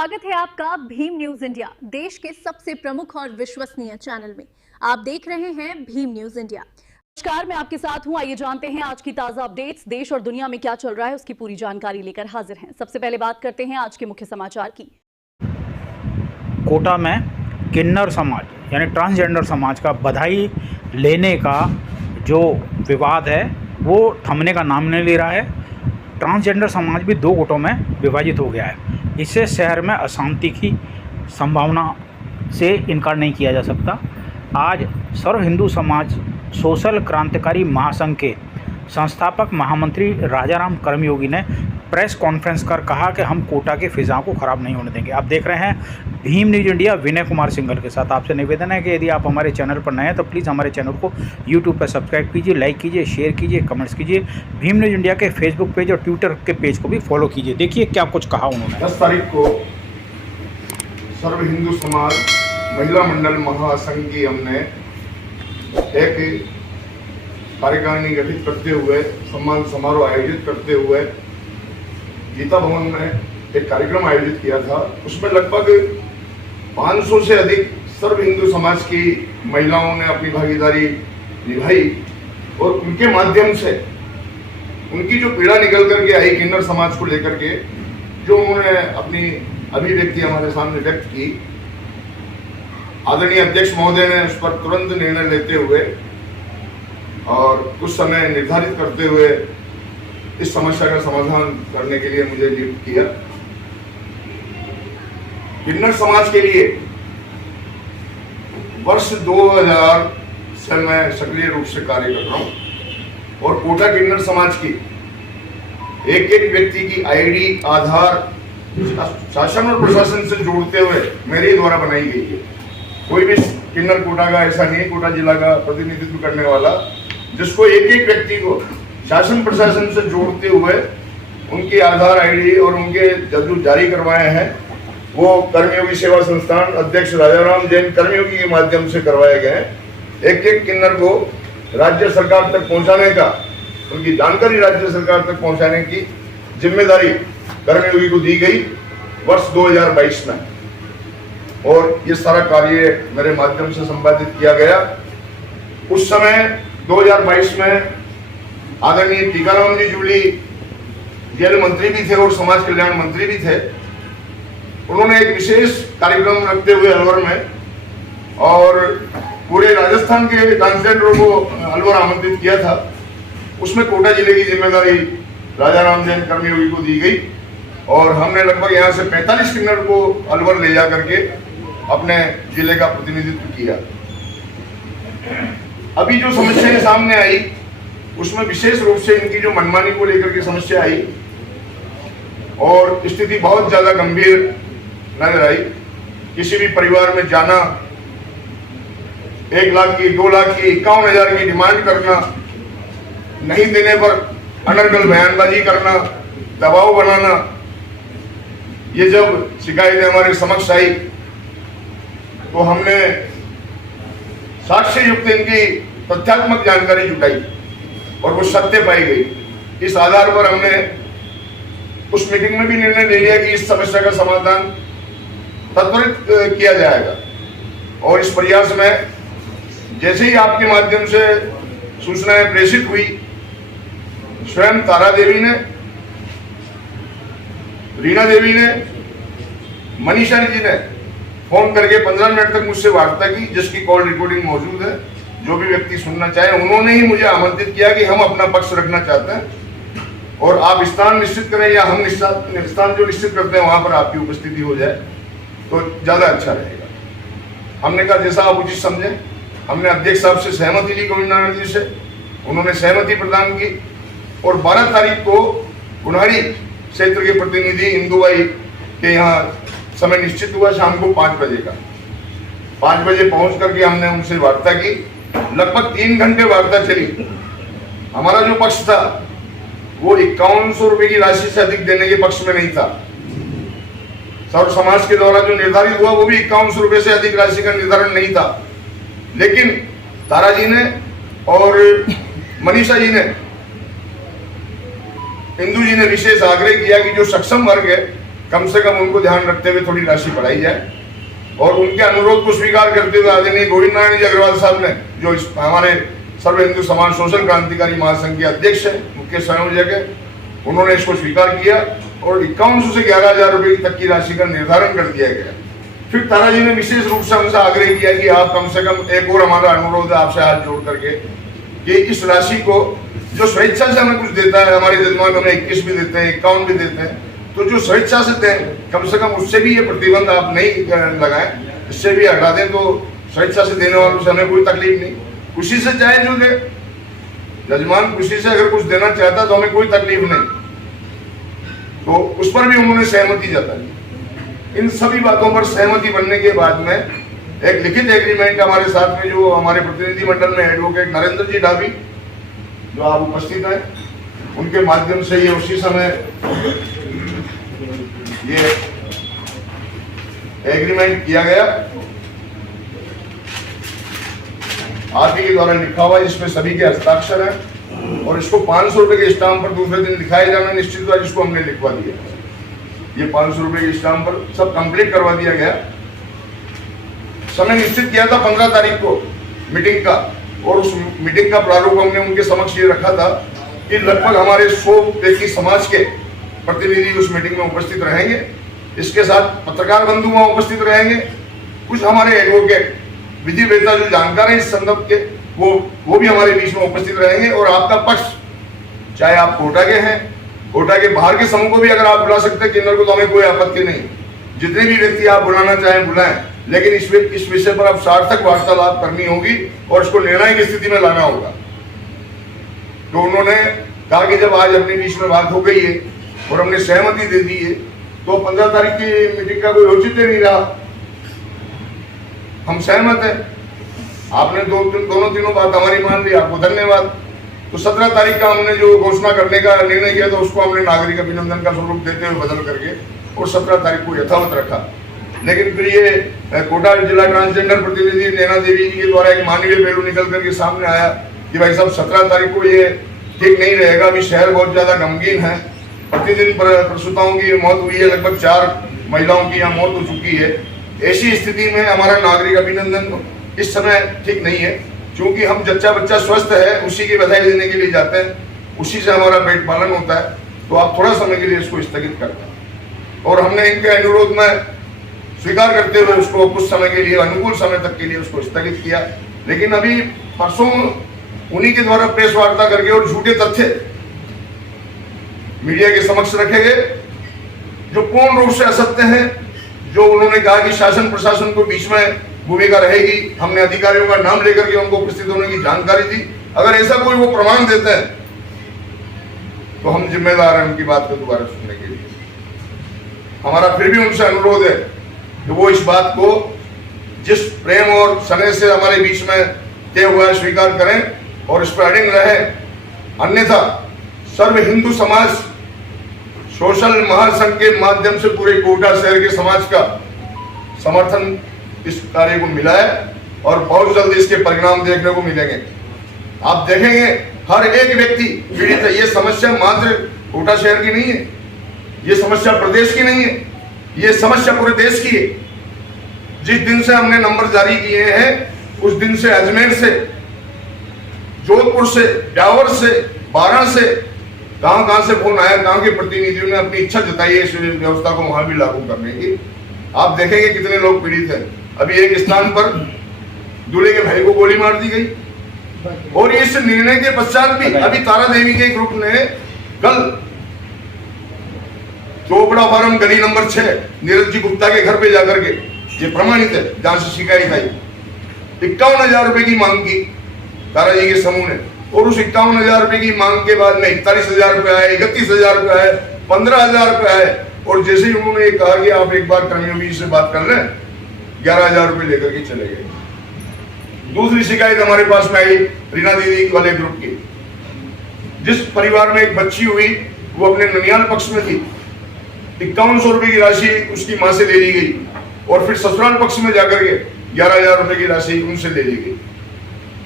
स्वागत है आपका भीम न्यूज इंडिया, देश के सबसे प्रमुख और विश्वसनीय चैनल में। आप देख रहे हैं भीम न्यूज इंडिया। नमस्कार, मैं आपके साथ हूं। आइए जानते हैं आज की ताजा अपडेट्स। देश और दुनिया में क्या चल रहा है उसकी पूरी जानकारी लेकर हाजिर हैं। सबसे पहले बात करते हैं आज के मुख्य समाचार की। कोटा में किन्नर समाज यानी ट्रांसजेंडर समाज का बधाई लेने का जो विवाद है वो थमने का नाम नहीं ले रहा है। ट्रांसजेंडर समाज भी दो गुटों में विभाजित हो गया है। इससे शहर में अशांति की संभावना से इनकार नहीं किया जा सकता। आज सर्व हिंदू समाज सोशल क्रांतिकारी महासंघ के संस्थापक महामंत्री राजाराम कर्मयोगी ने प्रेस कॉन्फ्रेंस कर कहा कि हम कोटा के फिजा को ख़राब नहीं होने देंगे। आप देख रहे हैं भीम न्यूज इंडिया विनय कुमार सिंघल के साथ। आपसे निवेदन है कि यदि आप हमारे चैनल पर नए हैं तो प्लीज़ हमारे चैनल को यूट्यूब पर सब्सक्राइब कीजिए, लाइक कीजिए, शेयर कीजिए, कमेंट्स कीजिए। भीम न्यूज इंडिया के फेसबुक पेज और ट्विटर के पेज को भी फॉलो कीजिए। देखिए क्या कुछ कहा उन्होंने। 10 तारीख को सर्व हिंदू समाज महिला मंडल महासंघ की हमने एक कार्यकारिणी गठित करते हुए सम्मान समारोह आयोजित करते हुए गीता भवन में एक कार्यक्रम आयोजित किया था। उसमें लगभग 500 से अधिक सर्व हिंदू समाज की महिलाओं ने अपनी भागीदारी निभाई और उनके माध्यम से उनकी जो पीड़ा निकल करके आई किन्नर समाज को लेकर के, जो उन्होंने अपनी अभिव्यक्ति हमारे सामने व्यक्त की, आदरणीय अध्यक्ष महोदय ने उस पर तुरंत निर्णय लेते हुए और कुछ समय निर्धारित करते हुए इस समस्या का समाधान करने के लिए मुझे नियुक्त किया। किन्नर समाज के लिए वर्ष 2000 से मैं सक्रिय रूप से कार्य कर रहा हूं और कोटा किन्नर समाज की एक एक व्यक्ति की आईडी, आधार शासन और प्रशासन से जोड़ते हुए मेरे द्वारा बनाई गई है। कोई भी किन्नर कोटा का ऐसा नहीं, कोटा जिला का प्रतिनिधित्व करने वाला, जिसको एक एक व्यक्ति को शासन प्रशासन से जोड़ते हुए उनकी आधार आईडी और उनके जो जारी करवाए हैं वो कर्मयोगी सेवा संस्थान अध्यक्ष राजाराम जैन कर्मयोगी के माध्यम से करवाए गए। एक एक किन्नर को राज्य सरकार तक पहुंचाने का, उनकी जानकारी राज्य सरकार तक पहुंचाने की जिम्मेदारी कर्मयोगी को दी गई वर्ष 2022 में और ये सारा कार्य मेरे माध्यम से संपादित किया गया। उस समय 2022 में आदरणीय टीकाराम जी जूली जेल मंत्री भी थे और समाज कल्याण मंत्री भी थे। उन्होंने एक विशेष कार्यक्रम रखते हुए अलवर में और पूरे राजस्थान के ट्रांसजेंडरों को अलवर आमंत्रित किया था। उसमें कोटा जिले की जिम्मेदारी राजाराम जैन कर्मयोगी को दी गई और हमने लगभग यहाँ से 45 किन्नर को अलवर ले जा करके अपने जिले का प्रतिनिधित्व किया। अभी जो समस्याएं सामने आई उसमें विशेष रूप से इनकी जो मनमानी को लेकर के समस्या आई और स्थिति बहुत ज्यादा गंभीर नजर आई। किसी भी परिवार में जाना, 1 लाख की, 2 लाख की, 51,000 की डिमांड करना, नहीं देने पर अनर्गल बयानबाजी करना, दबाव बनाना, ये जब शिकायतें हमारे समक्ष आई तो हमने साक्ष्य युक्त इनकी तथ्यात्मक जानकारी जुटाई और वो सत्य पाई गई। इस आधार पर हमने उस मीटिंग में भी निर्णय ले लिया कि इस समस्या का समाधान त्वरित किया जाएगा और इस प्रयास में जैसे ही आपके माध्यम से सूचनाएं प्रेषित हुई, स्वयं तारा देवी ने, रीना देवी ने, मनीषा जी ने फोन करके 15 मिनट तक मुझसे वार्ता की, जिसकी कॉल रिकॉर्डिंग मौजूद है। जो भी व्यक्ति सुनना चाहे, उन्होंने ही मुझे आमंत्रित किया कि हम अपना पक्ष रखना चाहते हैं और आप स्थान निश्चित करें या हम स्थान जो निश्चित करते हैं वहां पर आपकी उपस्थिति हो जाए तो ज्यादा अच्छा रहेगा। हमने कहा जैसा आप उचित समझें। हमने अध्यक्ष साहब से सहमति ली, गोविंद नारायण जी से, उन्होंने सहमति प्रदान की और 12 तारीख को कुन्हाड़ी क्षेत्र के प्रतिनिधि इंदुबाई के यहाँ समय निश्चित हुआ शाम को 5 बजे का। 5 बजे पहुंच करके हमने उनसे वार्ता की। लगभग 3 घंटे वार्ता चली। हमारा जो पक्ष था वो 5100 रुपए की राशि से अधिक देने के पक्ष में नहीं था। सर्व समाज के द्वारा जो निर्धारित हुआ वो भी 5100 रुपए से अधिक राशि का निर्धारण नहीं था, लेकिन तारा जी ने और मनीषा जी ने, इंदु जी ने विशेष आग्रह किया कि जो सक्षम वर्ग है कम से कम उनको ध्यान रखते हुए थोड़ी राशि बढ़ाई जाए। और उनके अनुरोध को स्वीकार करते हुए आदरणीय गोविंद नारायण जी अग्रवाल साहब ने, जो हमारे सर्व हिंदू समाज शोषण क्रांतिकारी महासंघ के अध्यक्ष है, मुख्य संयोजक है, उन्होंने इसको स्वीकार किया और 5100 से 11,000 रुपए तक की राशि का निर्धारण कर दिया गया। फिर तारा जी ने विशेष रूप से हमसे आग्रह किया कि आप कम से कम, एक और हमारा अनुरोध है आपसे हाथ जोड़ करके, कि इस राशि को जो स्वेच्छा से हमें कुछ देता है, हमारे जजमान हमें 21 भी देते हैं, 51 भी देते हैं, तो जो स्वेच्छा से दें कम से कम उससे भी ये प्रतिबंध आप नहीं लगाएं, इससे भी हटा दें। तो स्वेच्छा से देने वालों से हमें कोई तकलीफ नहीं, खुशी से चाहे जो दे, जजमान खुशी से अगर कुछ देना चाहता तो हमें कोई तकलीफ नहीं। तो उस पर भी उन्होंने सहमति जताई। इन सभी बातों पर सहमति बनने के बाद में एक लिखित एग्रीमेंट हमारे साथ में, जो हमारे प्रतिनिधि मंडल में एडवोकेट नरेंद्र जी ढाबी जो आप उपस्थित हैं, उनके माध्यम से ये उसी समय ये एग्रीमेंट किया गया। आप ही के द्वारा लिखा हुआ, इसमें सभी के हस्ताक्षर हैं और इसको 500 रुपए के स्टाम्प पर दूसरे दिन दिखाया जाना निश्चित हुआ, जिसको हमने लिखवा दिया। ये 500 रुपए के स्टाम्प पर सब कंप्लीट करवा दिया गया। समय निश्चित किया था 15 तारीख को मीटिंग का, और उस मीटिंग का प्रारूप हमने उनके समक्ष ये रखा था कि लगभग हमारे 100 व्यक्ति समाज के प्रतिनिधि उस मीटिंग में उपस्थित रहेंगे। इसके साथ पत्रकार बंधु वहां उपस्थित रहेंगे, कुछ हमारे एडवोकेट विधि वेत्ता जो जानकार हैं इस संदर्भ के, वो भी हमारे बीच में उपस्थित रहेंगे। और आपका पक्ष, चाहे आप कोटा के हैं, कोटा के बाहर के समूह को भी अगर आप बुला सकते हैं किन्नर को, तो हमें कोई आपत्ति नहीं। जितने भी व्यक्ति आप बुलाना चाहें बुलाएं, लेकिन इस विषय पर अब सार्थक वार्तालाप करनी होगी और इसको निर्णय की स्थिति में लाना होगा। तो उन्होंने कहा कि जब आज अपने बीच में बात हो गई है और हमने सहमति दे दी है, तो 15 तारीख की मीटिंग का कोई औचित्य नहीं रहा। हम सहमत हैं, आपने दोनों तीनों बात हमारी मान ली, आपको धन्यवाद। तो 17 तारीख का हमने जो घोषणा करने का निर्णय किया था, उसको हमने नागरिक अभिनंदन का स्वरूप देते हुए बदल करके और 17 तारीख को यथावत रखा। लेकिन फिर ये कोटा जिला ट्रांसजेंडर प्रतिनिधि नैना देवी जी के द्वारा एक मानवीय पहलू निकल करके सामने आया कि भाई साहब 17 तारीख को ये ठीक नहीं रहेगा, अभी शहर बहुत ज्यादा गमगीन है, प्रतिदिन प्रसूताओं की मौत हुई है, लगभग 4 महिलाओं की यहाँ मौत हो चुकी है। ऐसी स्थिति में हमारा नागरिक अभिनंदन इस समय ठीक नहीं है, क्योंकि हम जच्चा बच्चा स्वस्थ है उसी की बधाई देने के लिए जाते हैं, उसी से हमारा पेट पालन होता है। तो आप थोड़ा समय के लिए इसको स्थगित कर दें। और हमने इनके अनुरोध में स्वीकार करते हुए उसको कुछ समय के लिए, अनुकूल समय तक के लिए उसको स्थगित किया। लेकिन अभी परसों उन्हीं के द्वारा प्रेस वार्ता करके और झूठे तथ्य मीडिया के समक्ष रखे गए, जो पूर्ण रूप से असत्य हैं। जो उन्होंने कहा कि शासन प्रशासन को बीच में भूमिका रहेगी, हमने अधिकारियों का नाम लेकर के उनको उपस्थित होने की जानकारी दी। अगर ऐसा कोई वो प्रमाण देते हैं तो हम जिम्मेदार हैं उनकी बात को दोबारा सुनने के लिए। हमारा फिर भी उनसे अनुरोध है कि वो इस बात को जिस प्रेम और स्नेह से हमारे बीच में तय हुआ है स्वीकार करें और इस पर अडिग रहे। अन्यथा सर्व हिंदू समाज सोशल महासंघ के माध्यम से पूरे कोटा शहर के समाज का समर्थन इस कार्य को मिला है और बहुत जल्द इसके परिणाम देखने को मिलेंगे। आप देखेंगे हर एक व्यक्ति पीड़ित है। ये समस्या मात्र कोटा शहर की नहीं है, ये समस्या प्रदेश की नहीं है, ये समस्या पूरे देश की है। जिस दिन से हमने नंबर जारी किए हैं उस दिन से अजमेर से, जोधपुर से, ब्यावर से, बारां से, कहां से फोन आया, कहां के प्रतिनिधियों ने अपनी इच्छा जताई है इस व्यवस्था को वहां भी लागू करने की। आप देखेंगे कितने लोग पीड़ित हैं। अभी एक स्थान पर दूल्हे के भाई को गोली मार दी गई और इस निर्णय के पश्चात भी अभी तारा देवी के ग्रुप ने कल चोपड़ा फार्म गली नंबर 6 नीरज जी गुप्ता के घर पे जाकर के, ये प्रमाणित है, जहां से शिकायत आई, 51,000 रुपए की मांग की तारा जी के समूह ने। और उस 51,000 रुपए की मांग के बाद में 41,000 रुपए आए, 31,000 रुपए आए, 15,000 रुपए आए। और जैसे ही उन्होंने कहा कि आप एक बार कर्मयोगी से बात कर लें, 11,000 रुपए लेकर के चले गए। दूसरी शिकायत हमारे पास में आई रीना दीदी वाले ग्रुप की, जिस परिवार में एक बच्ची हुई वो अपने ननियाल पक्ष में थी। 5100 रुपए की राशि उसकी मां से ले ली गई और फिर ससुराल पक्ष में जाकर के 11,000 रुपए की राशि उनसे ले ली गई।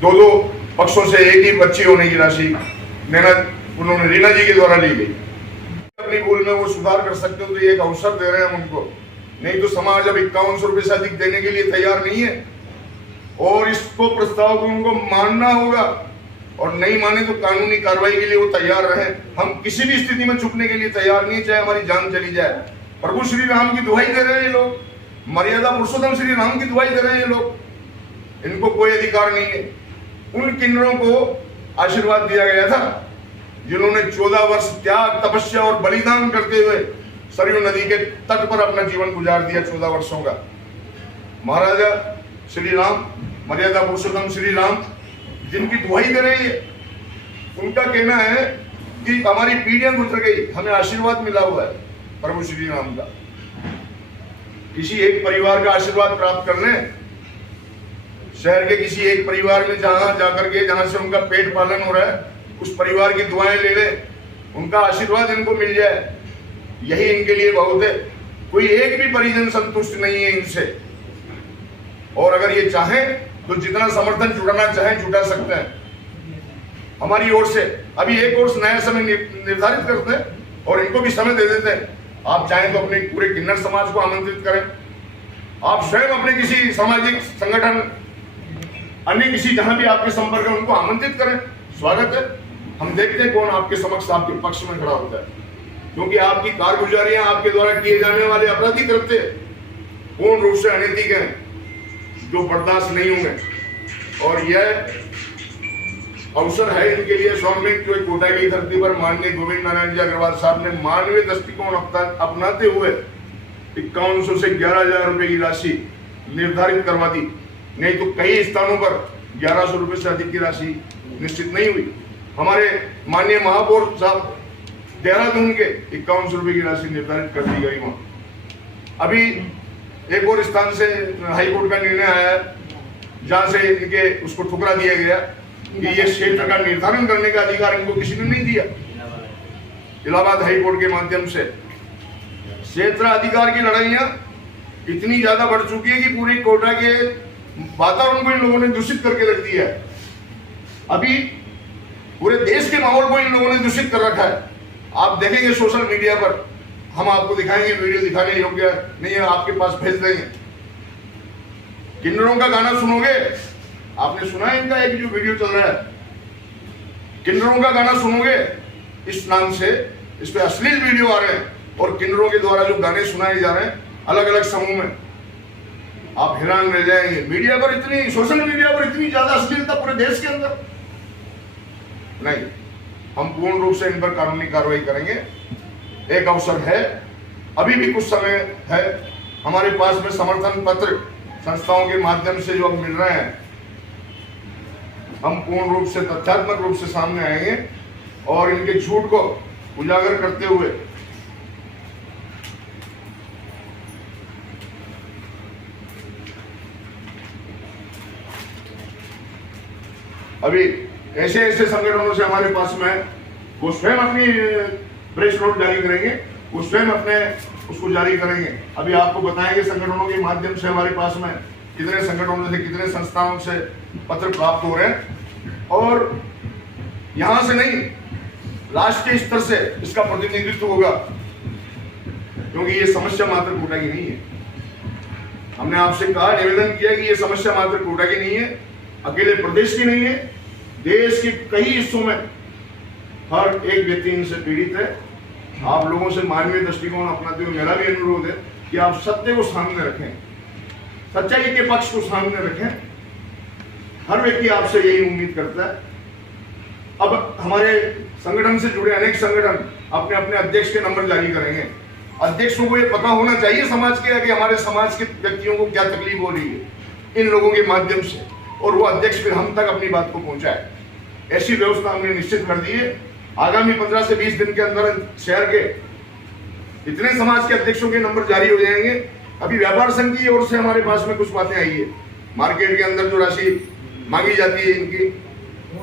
दो पक्षों से एक ही बच्ची होने की राशि उन्होंने रीना जी के द्वारा ली गई। अपनी भूल में वो सुधार कर सकते हो तो ये एक अवसर दे रहे हैं हम उनको। नहीं तो समाज अब 5100 रुपये से अधिक देने के लिए तैयार नहीं है और इसको प्रस्ताव को उनको मानना होगा और नहीं माने तो कानूनी कार्रवाई के लिए वो तैयार रहे। हम किसी भी स्थिति में झुकने के लिए तैयार नहीं, चाहे हमारी जान चली जाए। प्रभु श्री राम की दुहाई दे रहे हैं ये लोग, मर्यादा पुरुषोत्तम श्री राम की दुहाई दे रहे हैं ये लोग। इनको कोई अधिकार नहीं है। उन किन्नरों को आशीर्वाद दिया गया था जिन्होंने 14 वर्ष त्याग, तपस्या और बलिदान करते हुए सरयू नदी के तट पर अपना जीवन गुजार दिया 14 वर्षों का। महाराजा श्री राम, मर्यादा पुरुषोत्तम श्री राम जिनकी दुहाई दे रही है, उनका कहना है कि हमारी पीढ़ियां गुजर गई, हमें आशीर्वाद मिला हुआ है प्रभु श्री राम का। किसी एक परिवार का आशीर्वाद प्राप्त कर लें, शहर के किसी एक परिवार में जहां जाकर के जहां से उनका पेट पालन हो रहा है, उस परिवार की दुआएं ले ले, उनका आशीर्वाद इनको मिल जाए, यही इनके लिए बहुत है। कोई एक भी परिजन संतुष्ट नहीं है इनसे। और अगर ये चाहें तो जितना समर्थन जुटाना चाहें जुटा सकते हैं हमारी ओर से। अभी एक और नया समय निर्धारित करते हैं और इनको भी समय दे देते हैं। आप चाहें तो अपने पूरे किन्नर समाज को आमंत्रित करें, आप स्वयं अपने किसी सामाजिक संगठन, अन्य किसी जहां भी आपके संपर्क है उनको आमंत्रित करें, स्वागत है। हम देखते हैं कौन आपके समक्ष, आपके पक्ष में खड़ा होता है, क्योंकि आपकी कारगुजारियां, आपके द्वारा किए जाने वाले अपराधी कृत्य पूर्ण रूप से अनैतिक हैं, जो बर्दाश्त नहीं होंगे। और यह अवसर है इनके लिए स्वाभाविक, जो कोटा की धरती पर माननीय गोविंद नारायण जी अग्रवाल साहब ने मानवीय दृष्टिकोण अपनाते हुए 5100 से 11,000 रुपए की राशि निर्धारित करवा दी। नहीं तो कई स्थानों पर 1100 रुपए से अधिक की राशि निश्चित नहीं हुई। हमारे माननीय महापौर साहब देहरादून के 5100 रुपए की राशि निर्धारित कर दी गई वहां। अभी एक और स्थान से हाईकोर्ट का निर्णय आया जहां से इनके उसको ठुकरा दिया गया कि ये क्षेत्र का निर्धारण करने का अधिकार इनको किसी ने नहीं दिया। इलाहाबाद हाईकोर्ट के माध्यम से क्षेत्र अधिकार की लड़ाइयां इतनी ज्यादा बढ़ चुकी है कि पूरी कोटा के वातावरण को इन लोगों ने दूषित करके रख दिया है। अभी पूरे देश के माहौल को इन लोगों ने दूषित कर रखा है। आप देखेंगे सोशल मीडिया पर, हम आपको दिखाएंगे, वीडियो दिखाने योग्य नहीं है, आपके पास भेज देंगे। किन्नरों का गाना सुनोगे, आपने सुना है इनका एक जो वीडियो चल रहा है, किन्नरों का गाना सुनोगे इस नाम से, इस पे अश्लील वीडियो आ रहे हैं और किन्नरों के द्वारा जो गाने सुनाए जा रहे हैं अलग अलग समूह में, आप हैरान रह जाएंगे। मीडिया पर इतनी, सोशल मीडिया पर इतनी ज्यादा अश्लीलता पूरे देश के अंदर नहीं। हम पूर्ण रूप से इन पर कानूनी कार्रवाई करेंगे। एक अवसर है, अभी भी कुछ समय है, हमारे पास में समर्थन पत्र संस्थाओं के माध्यम से जो मिल रहे हैं, हम पूर्ण रूप से तथ्यात्मक रूप से सामने आएंगे और इनके झूठ को उजागर करते हुए अभी ऐसे ऐसे संगठनों से हमारे पास में, वो स्वयं अपनी प्रेस नोट जारी करेंगे, वो स्वयं अपने उसको जारी करेंगे। अभी आपको बताएंगे संगठनों के माध्यम से हमारे पास में कितने संगठनों से, कितने संस्थाओं से पत्र प्राप्त हो रहे हैं। और यहां से नहीं, राष्ट्रीय स्तर से इसका प्रतिनिधित्व होगा, क्योंकि ये समस्या मात्र कोटा की नहीं है। हमने आपसे कहा, निवेदन किया कि ये समस्या मात्र कोटा की नहीं है, अकेले प्रदेश की नहीं है, देश के कई हिस्सों में हर एक व्यक्ति इनसे पीड़ित है। आप लोगों से मानवीय दृष्टिकोण अपनाते हुए मेरा भी अनुरोध है कि आप सत्य को सामने रखें, सच्चाई के पक्ष को सामने रखें। हर व्यक्ति आपसे यही उम्मीद करता है। अब हमारे संगठन से जुड़े अनेक संगठन अपने अपने अध्यक्ष के नंबर जारी करेंगे। अध्यक्षों को ये पता होना चाहिए समाज के, कि हमारे समाज के व्यक्तियों को क्या तकलीफ हो रही है इन लोगों के माध्यम से, और वो अध्यक्ष फिर हम तक अपनी बात को पहुंचाए। ऐसी व्यवस्था हमने निश्चित कर दी है। आगामी 15 से 20 दिन के अंदर शहर के इतने समाज के अध्यक्षों के नंबर जारी हो जाएंगे। अभी व्यापार संघ की ओर से हमारे पास में कुछ बातें आई है। मार्केट के अंदर जो राशि मांगी जाती है इनकी,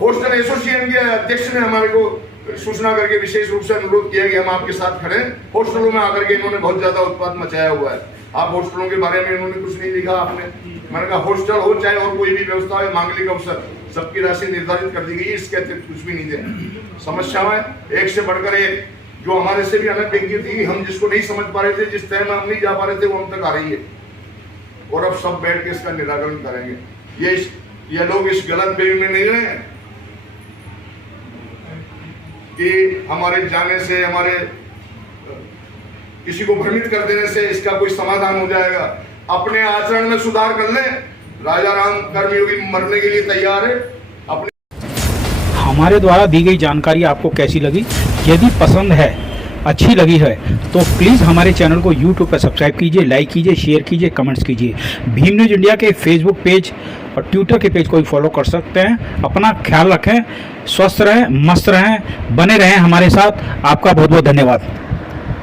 हॉस्टल एसोसिएशन के अध्यक्ष ने हमारे को सूचना करके विशेष रूप से अनुरोध किया कि हम आपके साथ खड़े हैं। हॉस्टलों में आकर के इन्होंने बहुत ज्यादा उत्पाद मचाया हुआ है। आप हॉस्टलों के बारे में इन्होंने कुछ नहीं लिखा। आपने, मैंने कहा हॉस्टल हो चाहे और कोई भी व्यवस्था हो, मांगलिक अवसर, सबकी राशि निर्धारित कर दी गई है, इसके अतिरिक्त कुछ भी नहीं दे। समस्याएं एक से बढ़कर एक, जो हमारे से भी अनभिज्ञ थी, हम जिसको नहीं समझ पा रहे थे, जिस तय में हम नहीं जा पा रहे थे, वो हम तक आ रही है। और अब सब बैठ के इसका निराकरण करेंगे। ये लोग इस गलत फहमी में नहीं रहे कि हमारे जाने से, हमारे किसी को भ्रमित कर देने से इसका कोई समाधान हो जाएगा। अपने आचरण में सुधार कर ले। राजा राम कर्मयोगी मरने के लिए तैयार है। अपने हमारे द्वारा दी गई जानकारी आपको कैसी लगी? यदि पसंद है, अच्छी लगी है, तो प्लीज़ हमारे चैनल को YouTube पर सब्सक्राइब कीजिए, लाइक कीजिए, शेयर कीजिए, कमेंट्स कीजिए। भीम न्यूज़ इंडिया के फेसबुक पेज और ट्विटर के पेज को भी फॉलो कर सकते हैं। अपना ख्याल रखें, स्वस्थ रहें, मस्त रहें, बने रहें हमारे साथ। आपका बहुत बहुत धन्यवाद।